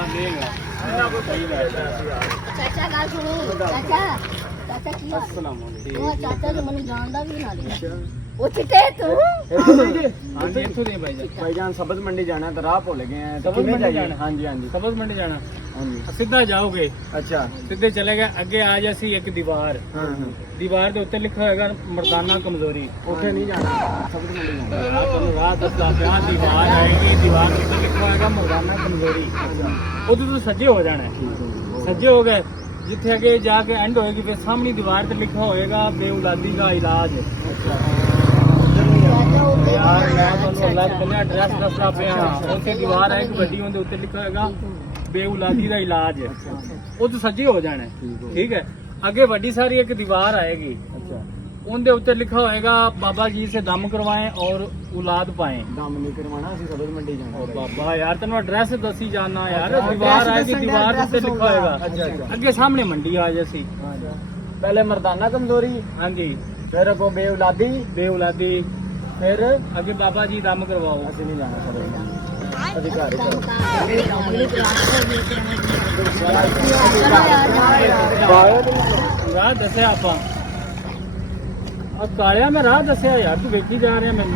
ना देगा सही बात है। चाचा गल सुनो चाचा चाचा की हाल अस्सलाम वालेकुम। ਉਹ ਚਾਚਾ ਜੀ ਮੈਨੂੰ ਜਾਣਦਾ ਵੀ ਨਾ ਉਹ ਚਿੱਟੇ ਤੂੰ हाँ जी इत्थों दे भाई जान। भाईजान सब्ज मंडी जाना है तो राह भुल गए हैं तो सब्ज किवें मंडी जाइए? जाना? हाँ जी हाँ जी सब्ज मंडी जाना हाँ जी सीधा जाओगे अच्छा सीधे चले गए अगे आ जासी एक दीवार हाँ हाँ दीवार के उत्ते लिखा होगा मर्दाना कमजोरी उठे नहीं जाना सब्ज मंडी जाना रात दीवार आएगी दीवार के ऊपर लिखा होगा मर्दाना कमजोरी उधर तो सज्जे हो जाना है सज्जे हो गए जिथे अगे जाके एंड होएगी फिर सामने दीवार पे लिखा होएगा बेऔलादी का इलाज यार मैं तो अल्लाह तआला एड्रेस दसदा पिया उसे दीवार है बड़ी उनके उत्ते लिखा होएगा बेऔलादी का इलाज वो तो सज्जे हो जाना है ठीक है अगे बड़ी सारी एक दीवार आएगी अच्छा उनके उत्ते लिखा होएगा बाबा जी से दम करवाएं और औलाद पाएं दम नहीं करवाना असि सब्ज मंडी जाना ओ बाबा यार तेन एड्रेस दसी जाना यार दीवार आएगी दीवार पे लिखा होएगा अच्छा अच्छा अगे सामने मंडी आ जैसी पहले मर्दाना कमजोरी हाँ जी फिर अगो बेऔलादी बेऔलादी फिर अगे बाबा जी दम करवाओ असि नहीं जाना सब्ज मंडी अधिकारी राह दसिया आप कालिया मैं राह दसिया यार तू वेखी जा रहा मैं